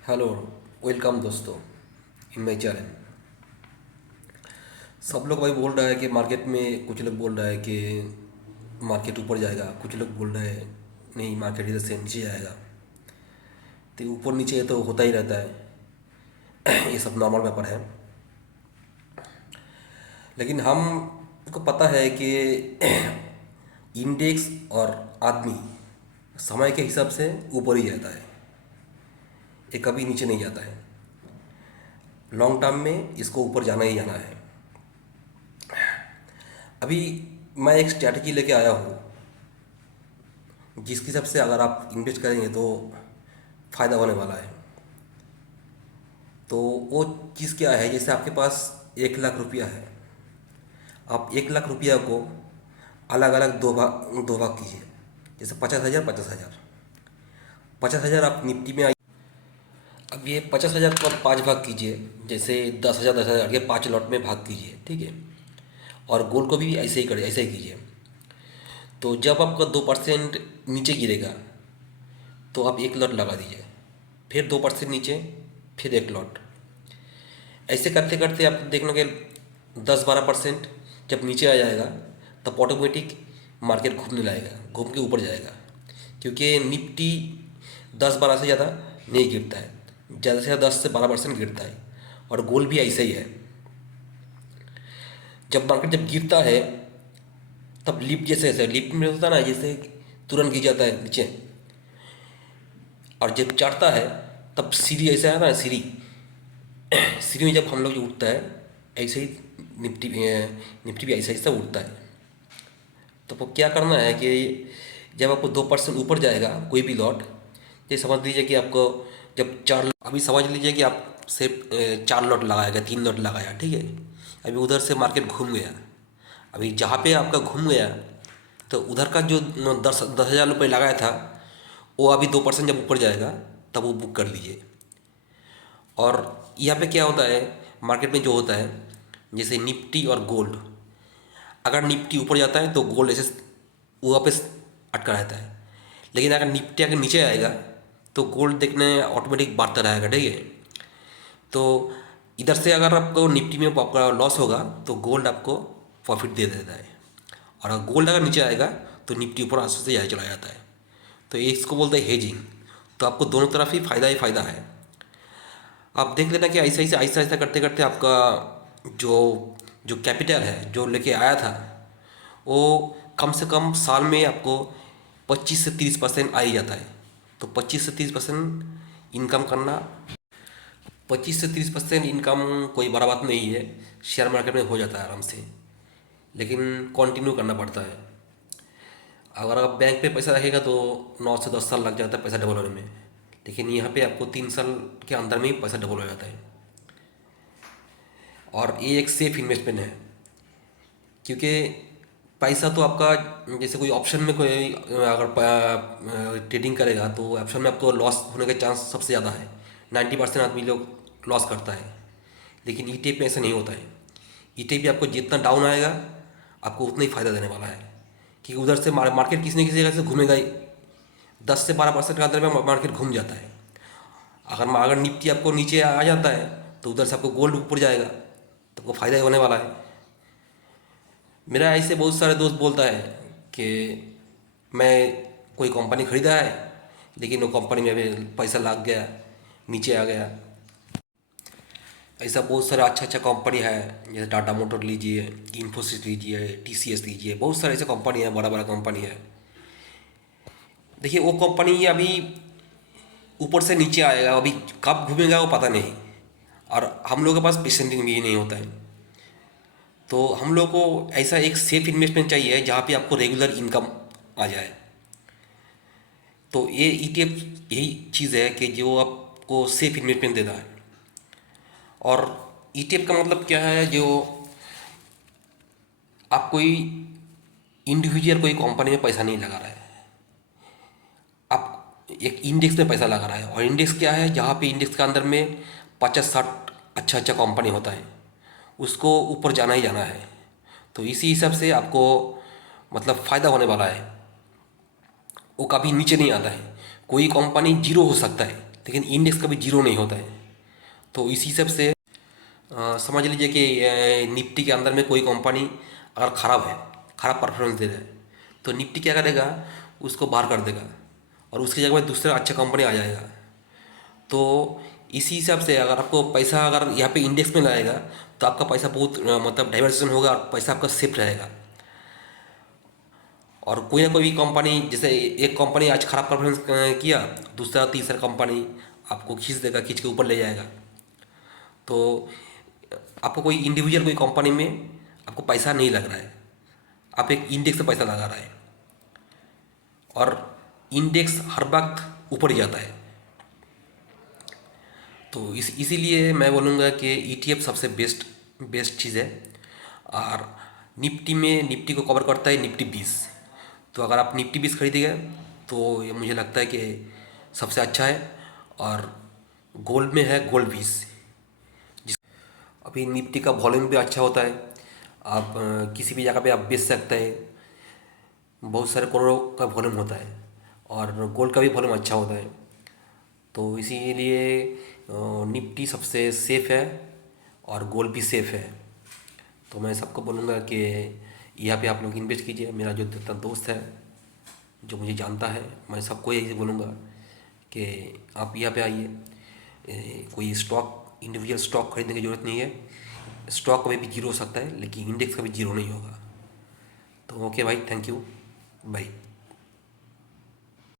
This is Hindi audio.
हेलो, वेलकम दोस्तों इन माई चैनल। सब लोग भाई बोल रहा है कि मार्केट में, कुछ लोग बोल रहा है कि मार्केट ऊपर जाएगा, कुछ लोग बोल रहे हैं नहीं मार्केट इधर से नीचे जाएगा। तो ऊपर नीचे ये तो होता ही रहता है। ये सब नॉर्मल व्यापार है। लेकिन हमको पता है कि इंडेक्स और आदमी समय के हिसाब से ऊपर ही जाता है, ये कभी नीचे नहीं जाता है। लॉन्ग टर्म में इसको ऊपर जाना ही जाना है। अभी मैं एक स्ट्रैटेजी लेके आया हूँ जिसकी हिसाब से अगर आप इन्वेस्ट करेंगे तो फ़ायदा होने वाला है। तो वो चीज़ क्या है, जैसे आपके पास 1 लाख रुपया है, आप 1 लाख रुपया को अलग अलग दो भाग कीजिए। जैसे 50,000 50,000, 50,000 आप निफ्टी में आई। अब ये 50,000 को आप 5 भाग कीजिए, जैसे 10,000 10,000 ये 5 लॉट में भाग कीजिए, ठीक है। और गोल्ड को भी ऐसे ही करिए, ऐसे ही कीजिए। तो जब आपका 2% नीचे गिरेगा तो आप 1 लॉट लगा दीजिए, फिर 2% नीचे, फिर 1 लॉट। ऐसे करते करते आप देखना कि 10-12% जब नीचे आ जाएगा तब ऑटोमेटिक मार्केट घूमने लगेगा, घूम के ऊपर जाएगा। क्योंकि निफ्टी 10-12 से ज़्यादा नहीं गिरता है, ज़्यादा से ज़्यादा 10 से 12% गिरता है। और गोल्ड भी ऐसा ही है। जब मार्केट जब गिरता है तब लिफ्ट, जैसे ऐसे लिफ्ट में होता है ना, जैसे तुरंत गिर जाता है नीचे। और जब चढ़ता है तब सीढ़ी ऐसा है ना, सीढ़ी सीढ़ी में जब हम लोग जो उठता है ऐसे ही निफ्टी भी ऐसा ऐसा उठता है। तो वो क्या करना है कि जब आपको 2% ऊपर जाएगा कोई भी लॉट, ये समझ लीजिए कि आपको जब अभी समझ लीजिए कि आप सिर्फ 4 लॉट लगाएगा, 3 लॉट लगाया, ठीक है। अभी उधर से मार्केट घूम गया, अभी जहाँ पे आपका घूम गया तो उधर का जो 10,000 रुपये लगाया था वो अभी 2% जब ऊपर जाएगा तब वो बुक कर लीजिए। और यहाँ पे क्या होता है मार्केट में जो होता है, जैसे निफ्टी और गोल्ड, अगर निफ्टी ऊपर जाता है तो गोल्ड ऐसे वहाँ पे अटका रहता है। लेकिन अगर निफ्टी अगर नीचे आएगा तो गोल्ड देखने ऑटोमेटिक बढ़ता रहेगा, ठीक है। तो इधर से अगर आपको निफ्टी में आपका लॉस होगा तो गोल्ड आपको प्रॉफिट दे देता है। और अगर गोल्ड अगर नीचे आएगा तो निफ्टी ऊपर आस्ते से ज़्यादा चला जाता है। तो ये इसको बोलते हैं हेजिंग। तो आपको दोनों तरफ ही फ़ायदा है। आप देख लेना कि ऐसा ऐसा ऐसा ऐसा करते करते आपका जो जो कैपिटल है जो लेके आया था वो कम से कम साल में आपको 25 से 30% आ ही जाता है। तो 25 से 30% इनकम करना, 25 से 30% इनकम कोई बड़ा बात नहीं है, शेयर मार्केट में हो जाता है आराम से। लेकिन कंटिन्यू करना पड़ता है। अगर आप बैंक पे पैसा रखेगा तो 9 से 10 साल लग जाता है पैसा डबल होने में। लेकिन यहाँ पे आपको 3 साल के अंदर में ही पैसा डबल हो जाता है। और ये एक सेफ इन्वेस्टमेंट है, क्योंकि पैसा तो आपका, जैसे कोई ऑप्शन में कोई अगर ट्रेडिंग करेगा तो ऑप्शन में आपको लॉस होने का चांस सबसे ज़्यादा है। 90% आदमी लोग लॉस करता है। लेकिन ईटीएफ में ऐसा नहीं होता है। ईटीएफ भी आपको जितना डाउन आएगा आपको उतना ही फ़ायदा देने वाला है, क्योंकि उधर से मार्केट किसी न किसी जगह से घूमेगा ही। 10 से 12% के अंदर में मार्केट घूम जाता है। अगर निफ्टी आपको नीचे आ जाता है तो उधर से आपको गोल्ड ऊपर जाएगा, तो आपको फ़ायदा ही होने वाला है। मेरा ऐसे बहुत सारे दोस्त बोलता है कि मैं कोई कंपनी ख़रीदा है लेकिन वो कंपनी में अभी पैसा लग गया, नीचे आ गया। ऐसा बहुत सारा अच्छा अच्छा कंपनी है, जैसे टाटा मोटर लीजिए, इन्फोसिस लीजिए, टीसीएस लीजिए, बहुत सारे ऐसे कंपनी है, बड़ा बड़ा कंपनी है। देखिए वो कंपनी अभी ऊपर से नीचे आएगा, अभी कब घूमेगा वो पता नहीं। और हम लोगों के पास पेशेंटिंग भी नहीं होता है। तो हम लोग को ऐसा एक सेफ इन्वेस्टमेंट चाहिए जहाँ पे आपको रेगुलर इनकम आ जाए। तो ये ईटीएफ यही चीज़ है कि जो आपको सेफ इन्वेस्टमेंट देता है। और ईटीएफ का मतलब क्या है, जो आप कोई इंडिविजुअल कोई कंपनी में पैसा नहीं लगा रहा है, आप एक इंडेक्स में पैसा लगा रहा है। और इंडेक्स क्या है, जहाँ पे इंडेक्स के अंदर में 50-60 अच्छा अच्छा कंपनी होता है, उसको ऊपर जाना ही जाना है। तो इसी हिसाब से आपको मतलब फ़ायदा होने वाला है। वो कभी नीचे नहीं आता है। कोई कंपनी जीरो हो सकता है लेकिन इंडेक्स कभी जीरो नहीं होता है। तो इसी हिसाब से समझ लीजिए कि निफ्टी के अंदर में कोई कंपनी अगर ख़राब है, ख़राब परफॉर्मेंस दे रहा है, तो निफ्टी क्या करेगा, उसको बाहर कर देगा और उसकी जगह में दूसरा अच्छा कंपनी आ जाएगा। तो इसी हिसाब से अगर आपको पैसा अगर यहाँ पे इंडेक्स में लाएगा तो आपका पैसा बहुत मतलब डाइवर्सन होगा और पैसा आपका सेफ रहेगा। और कोई ना कोई भी कंपनी, जैसे एक कंपनी आज खराब परफॉर्मेंस किया, दूसरा तीसरा कंपनी आपको खींच देगा, खींच के ऊपर ले जाएगा। तो आपको कोई इंडिविजुअल कोई कंपनी में आपको पैसा नहीं लग रहा है, आप एक इंडेक्स से पैसा लगा रहा है और इंडेक्स हर वक्त ऊपर ही जाता है। तो इसीलिए मैं बोलूँगा कि ईटीएफ सबसे बेस्ट बेस्ट चीज़ है। और निफ्टी में निफ्टी को कवर करता है निफ्टी 20। तो अगर आप निफ्टी 20 खरीदेंगे तो ये मुझे लगता है कि सबसे अच्छा है। और गोल्ड में है गोल्ड 20। अभी निफ्टी का वॉल्यूम भी अच्छा होता है, आप किसी भी जगह पे आप बेच सकते हैं, बहुत सारे करोड़ों का वॉल्यूम होता है। और गोल्ड का भी वॉल्यूम अच्छा होता है। तो इसीलिए निफ्टी सबसे सेफ़ है और गोल्ड भी सेफ़ है। तो मैं सबको बोलूँगा कि यहाँ पे आप लोग इन्वेस्ट कीजिए। मेरा जो जितना दोस्त है जो मुझे जानता है, मैं सबको यही बोलूँगा कि आप यहाँ पे आइए। कोई स्टॉक, इंडिविजुअल स्टॉक खरीदने की ज़रूरत नहीं है। स्टॉक कभी भी जीरो हो सकता है लेकिन इंडेक्स कभी जीरो नहीं होगा। तो ओके भाई, थैंक यू, बाय।